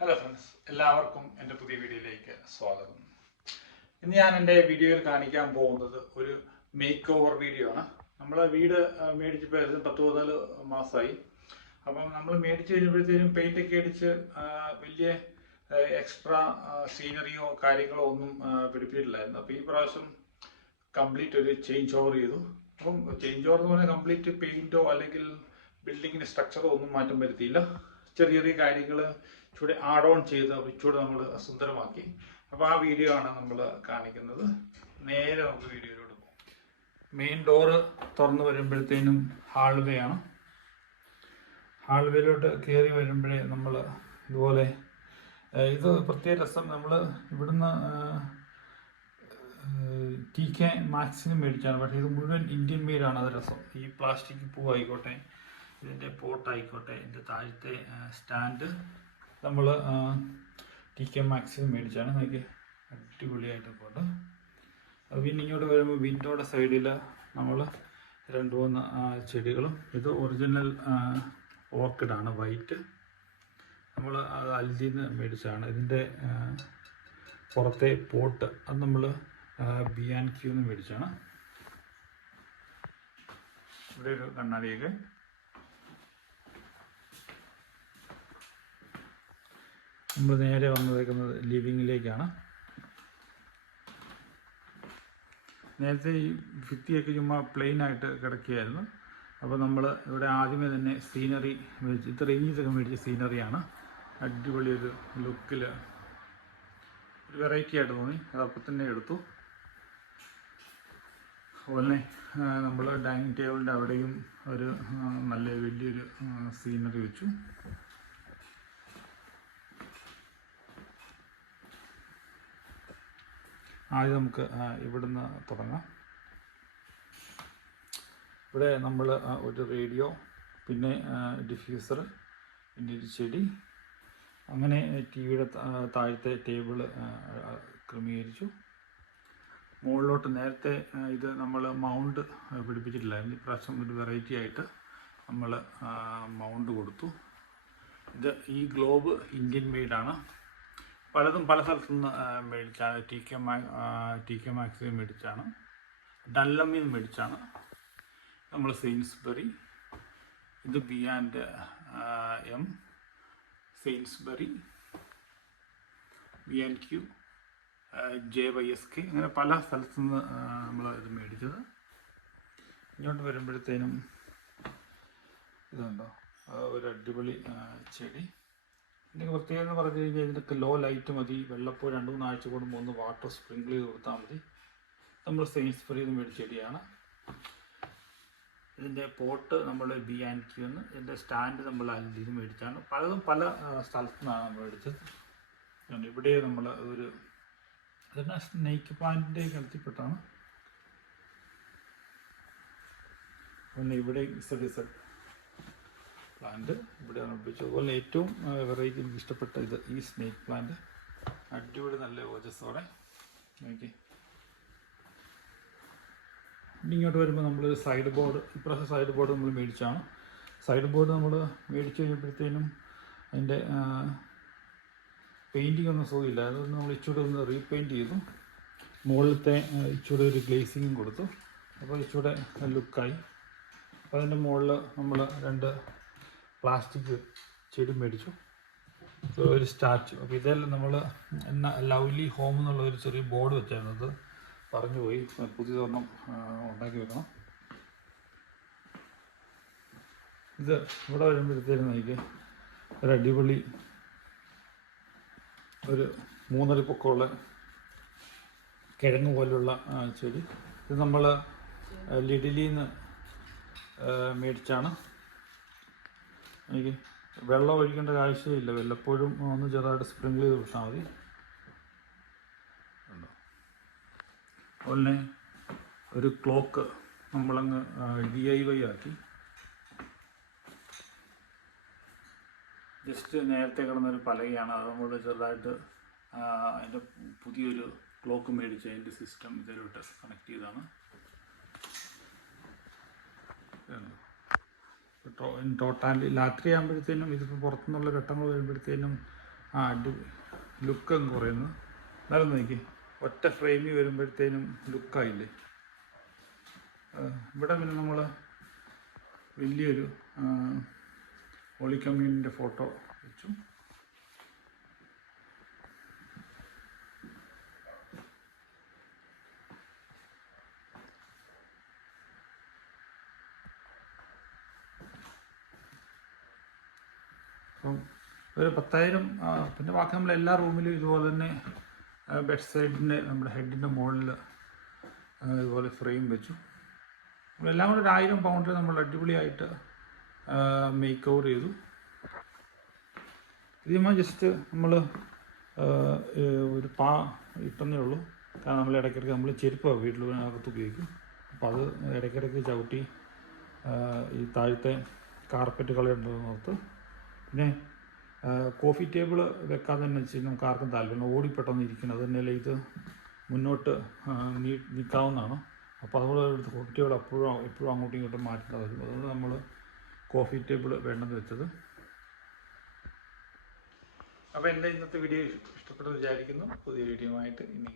Hello friends എല്ലാവർക്കും എന്റെ പുതിയ വീഡിയോയിലേക്ക് സ്വാഗതം. ഇന്ന് ഞാൻ എന്റെ വീഡിയോയിൽ കാണിക്കാൻ പോകുന്നത് ഒരു മേക്ക് ഓവർ വീഡിയോ ആണ്. നമ്മൾ വീട് മേടിച്ചപ്പോൾ ഏകദേശം പത്ത് പതിനാല് മാസമായി. അപ്പം നമ്മൾ മേടിച്ച് കഴിഞ്ഞപ്പോഴത്തേനും പെയിന്റ് ഒക്കെ അടിച്ച് വലിയ എക്സ്ട്രാ സീനറിയോ കാര്യങ്ങളോ ഒന്നും പിടിപ്പിച്ചിട്ടില്ലായിരുന്നു. അപ്പോൾ ഈ പ്രാവശ്യം കംപ്ലീറ്റ് ഒരു ചേഞ്ച് ഓവർ ചെയ്തു. അപ്പം ചേഞ്ച് ഓവർ എന്ന് പറഞ്ഞാൽ കംപ്ലീറ്റ് പെയിന്റോ അല്ലെങ്കിൽ ബിൽഡിങ്ങിന്റെ സ്ട്രക്ചറോ ഒന്നും മാറ്റം വരുത്തിയില്ല. ചെറിയ ചെറിയ കാര്യങ്ങൾ ഇച്ചൂടെ ആഡ് ഓൺ ചെയ്ത് ഇച്ചൂടെ നമ്മൾ സുന്ദരമാക്കി. അപ്പോൾ ആ വീഡിയോ ആണ് നമ്മൾ കാണിക്കുന്നത്. നേരെ നമുക്ക് വീഡിയോയിലോട്ട് പോകും. മെയിൻ ഡോറ് തുറന്ന് വരുമ്പോഴത്തേനും ഹാൾവേ ആണ്. ഹാൾവേയിലോട്ട് കയറി വരുമ്പോഴേ നമ്മൾ ഇതുപോലെ ഇത് പ്രത്യേക രസം നമ്മൾ ഇവിടുന്ന് ടി കെ മാക്സിന് മേടിച്ചാണ്. പക്ഷേ ഇത് മുഴുവൻ ഇന്ത്യൻ മെയ്ഡാണ് അത് രസം. ഈ പ്ലാസ്റ്റിക് പൂ ആയിക്കോട്ടെ ഇതിന്റെ പോട്ട് ആയിക്കോട്ടെ ഇതിന്റെ താഴത്തെ സ്റ്റാൻഡ്. നമ്മൾ ടി കെ മാക്സിൽ മേടിച്ചാണ്. നോക്കി അടിപൊളിയായിട്ട് അത് പിന്നെ ഇങ്ങോട്ട് വരുമ്പോൾ വിൻഡോയുടെ സൈഡിൽ നമ്മൾ രണ്ട് മൂന്ന് ചെടികളും. ഇത് ഒറിജിനൽ ഓർക്കിഡാണ് വൈറ്റ്. നമ്മൾ അത് അൽദിയിൽ നിന്ന് മേടിച്ചതാണ് ഇതിന്റെ പുറത്തെ പോട്ട് അത് നമ്മൾ ബി ആൻഡ് ക്യൂന്ന് മേടിച്ചാണ്. ഇവിടെ ഒരു കണ്ണാടിയൊക്കെ. നമ്മൾ നേരെ വന്നേക്കുന്നത് ലിവിങ്ങിലേക്കാണ്. നേരത്തെ ഈ ഭിത്തിയൊക്കെ ചുമ്മാ പ്ലെയിൻ ആയിട്ട് കിടക്കുകയായിരുന്നു. അപ്പോൾ നമ്മൾ ഇവിടെ ആദ്യമേ തന്നെ സീനറി മേടിച്ച് ഇത്ര റേഞ്ചൊക്കെ മേടിച്ച സീനറിയാണ് അടിപൊളി ഒരു ലുക്കിൽ ഒരു വെറൈറ്റി ആയിട്ട് തോന്നി. അതപ്പം തന്നെ എടുത്തു. അതുപോലെ നമ്മൾ ഡൈനിങ് ടേബിളിന്റെ അവിടെയും ഒരു നല്ല വലിയൊരു സീനറി വെച്ചു. ആദ്യം നമുക്ക് ഇവിടുന്ന് തുടങ്ങാം. ഇവിടെ നമ്മൾ ഒരു റേഡിയോ പിന്നെ ഡിഫ്യൂസർ പിന്നെ ഒരു ചെടി. അങ്ങനെ ടി വിയുടെ താഴത്തെ ടേബിൾ ക്രമീകരിച്ചു. മുകളിലോട്ട് നേരത്തെ ഇത് നമ്മൾ മൗണ്ട് പിടിപ്പിച്ചിട്ടില്ലായിരുന്നു. ഇപ്രാവശ്യം ഒരു വെറൈറ്റി ആയിട്ട് നമ്മൾ മൗണ്ട് കൊടുത്തു. ഇത് ഈ ഗ്ലോബ് ഇന്ത്യൻ മെയ്ഡാണ് പലതും പല സ്ഥലത്തു നിന്ന് മേടിച്ചാണ് ടി കെ മാ ടി കെ മാക്സിൽ മേടിച്ചാണ്. ഡല്ലമ്മിൽ നിന്ന് മേടിച്ചാണ്. നമ്മൾ സെയിൻസ്ബറി ഇത് B and M Sainsbury B and Q J Y S K അങ്ങനെ പല സ്ഥലത്തു നിന്ന് നമ്മൾ ഇത് മേടിച്ചത്. ഇങ്ങോട്ട് വരുമ്പോഴത്തേനും ഇതുണ്ടോ? ഒരു അടിപൊളി ചെടി. ഇതിന്റെ പ്രത്യേകത എന്ന് പറഞ്ഞു കഴിഞ്ഞാൽ ഇതിനൊക്കെ ലോ ലൈറ്റ് മതി. വെള്ളപ്പോ രണ്ട് മൂന്ന് ആഴ്ച ഒന്ന് വാട്ടർ സ്പ്രിങ്കിൾ ചെയ്ത് കൊടുത്താൽ മതി. നമ്മൾ സെയിൻസ് എന്ന് മേടിച്ച ചെടിയാണ്. ഇതിന്റെ പോട്ട് നമ്മൾ ബി ആൻഡ് ക്യൂ എന്ന് ഇതിന്റെ സ്റ്റാൻഡ് നമ്മൾ അല്ലിന്ന് മേടിച്ചാണ്. പലതും പല സ്ഥലത്തു നിന്നാണ് മേടിച്ചത്. ഇവിടെ നമ്മൾ ഒരു അതെന്നാ സ്നേക്ക് പ്ലാന്റിന്റെ കടത്തിപ്പെട്ടാണ് പിന്നെ ഇവിടെ ഇസഡ്. പ്ലാന്റ് ഇവിടെയാണ് ഉപയോഗിച്ചത്. അതുപോലെ ഏറ്റവും വെറൈറ്റി എനിക്ക് ഇഷ്ടപ്പെട്ട ഇത് ഈ സ്നേക്ക് പ്ലാന്റ് അടിപൊളി നല്ല ഓജസ്സോടെ. നോക്കി ഇങ്ങോട്ട് വരുമ്പോൾ നമ്മളൊരു സൈഡ് ബോർഡ് ഇപ്രാവശ്യം സൈഡ് ബോർഡ് നമ്മൾ മേടിച്ചാണ്. സൈഡ് ബോർഡ് നമ്മൾ മേടിച്ച് കഴിഞ്ഞപ്പോഴത്തേനും അതിന്റെ പെയിന്റിംഗ് ഒന്നും സുഖമില്ല. അതുകൊണ്ട് നമ്മൾ ഇച്ചൂടെ ഒന്ന് റീപെയിന്റ് ചെയ്തു. മുകളിലത്തെ ഇച്ചൂടെ ഒരു ഗ്ലേസിങ്ങും കൊടുത്തു. അപ്പോൾ ഇച്ചൂടെ ലുക്കായി അപ്പോൾ അതിന്റെ മുകളിൽ നമ്മൾ രണ്ട് പ്ലാസ്റ്റിക് ചെടി മേടിച്ചു. ഒരു സ്റ്റാച്ചു. അപ്പോൾ ഇതെല്ലാം നമ്മൾ എന്നാ ലവ്ലി ഹോം എന്നുള്ള ഒരു ചെറിയ ബോർഡ് വെച്ചായിരുന്നു. അത് പറഞ്ഞു പോയി. പുതിയതൊരെണ്ണം ഉണ്ടാക്കി വെക്കണം. ഇത് ഇവിടെ വരുമ്പോഴത്തേനും എനിക്ക് ഒരു അടിപൊളി ഒരു മൂന്നര പൊക്കമുള്ള കിഴങ്ങ് പോലുള്ള ചെടി. ഇത് നമ്മൾ ലിഡിലിന്ന് മേടിച്ചാണ്. എനിക്ക് വെള്ളം ഒഴിക്കേണ്ട ആവശ്യമില്ല. വല്ലപ്പോഴും ഒന്ന് ചെറുതായിട്ട് സ്പ്രിങ്കിൾ ചെയ്ത് വിട്ടാൽ മതി? അതുപോലെ ഒരു ക്ലോക്ക് നമ്മളങ്ങ് ഡി ഐ വൈ ആക്കി. ജസ്റ്റ് നേരത്തെ കിടന്നൊരു പലകയാണ്. അത് നമ്മൾ ചെറുതായിട്ട് അതിന്റെ പുതിയൊരു ക്ലോക്ക് മേടിച്ച് അതിന്റെ സിസ്റ്റം ഇതിലോട്ട് കണക്ട് ചെയ്താണ് ടോട്ടാലി രാത്രി ആകുമ്പോഴത്തേനും ഇതിപ്പോൾ പുറത്തുനിന്നുള്ള ഘട്ടങ്ങൾ വരുമ്പോഴത്തേനും ആ അടി ലുക്ക് കുറയുന്നു. എന്നാലും നോക്കി ഒറ്റ ഫ്രെയിമിൽ വരുമ്പോഴത്തേനും ലുക്കായില്ലേ ഇവിടെ പിന്നെ നമ്മൾ വലിയൊരു ഹോളി കമ്മ്യൂണിന്റെ ഫോട്ടോ വെച്ചു. അപ്പം ഒരു പത്തായിരം പിന്നെ ബാക്കി നമ്മൾ എല്ലാ റൂമിലും ഇതുപോലെ തന്നെ ബെഡ് സൈഡിന്റെ നമ്മുടെ ഹെഡിന്റെ മുകളിൽ ഇതുപോലെ ഫ്രെയിം വെച്ചു. നമ്മളെല്ലാം കൂടെ ഒരു ആയിരം പൗണ്ടിൽ നമ്മൾ അടിപൊളിയായിട്ട് മേക്ക് ഓവർ ചെയ്തു. ഇതുമ്പോൾ ജസ്റ്റ് നമ്മൾ ഒരു പാ ഇട്ടെന്നേ ഉള്ളൂ. കാരണം നമ്മൾ ഇടയ്ക്കിടയ്ക്ക് നമ്മൾ ചെരുപ്പ് വീട്ടിൽ അകത്ത് ഉപയോഗിക്കും. അപ്പോൾ അത് ഇടയ്ക്കിടയ്ക്ക് ചവിട്ടി ഈ താഴത്തെ കാർപ്പറ്റ് കളയുണ്ടെന്ന് ഓർത്ത് പിന്നെ കോഫി ടേബിൾ വെക്കാൻ തന്നെ വെച്ച് നമുക്ക് ആർക്കും താല്പര്യം ഓടി പെട്ടെന്ന് ഇരിക്കുന്നത് തന്നെയല്ല ഇത് മുന്നോട്ട് നിൽക്കാവുന്നതാണ്. അപ്പോൾ എടുത്ത് കോഫി ടേബിൾ എപ്പോഴും എപ്പോഴും അങ്ങോട്ടും ഇങ്ങോട്ടും മാറ്റേണ്ട വരും അതുകൊണ്ട് നമ്മൾ കോഫി ടേബിൾ വേണ്ടെന്ന് വെച്ചത്. അപ്പോൾ എന്റെ ഇന്നത്തെ വീഡിയോ ഇഷ്ടപ്പെട്ടെന്ന് വിചാരിക്കുന്നു. പുതിയ വീഡിയോ ആയിട്ട് ഇനി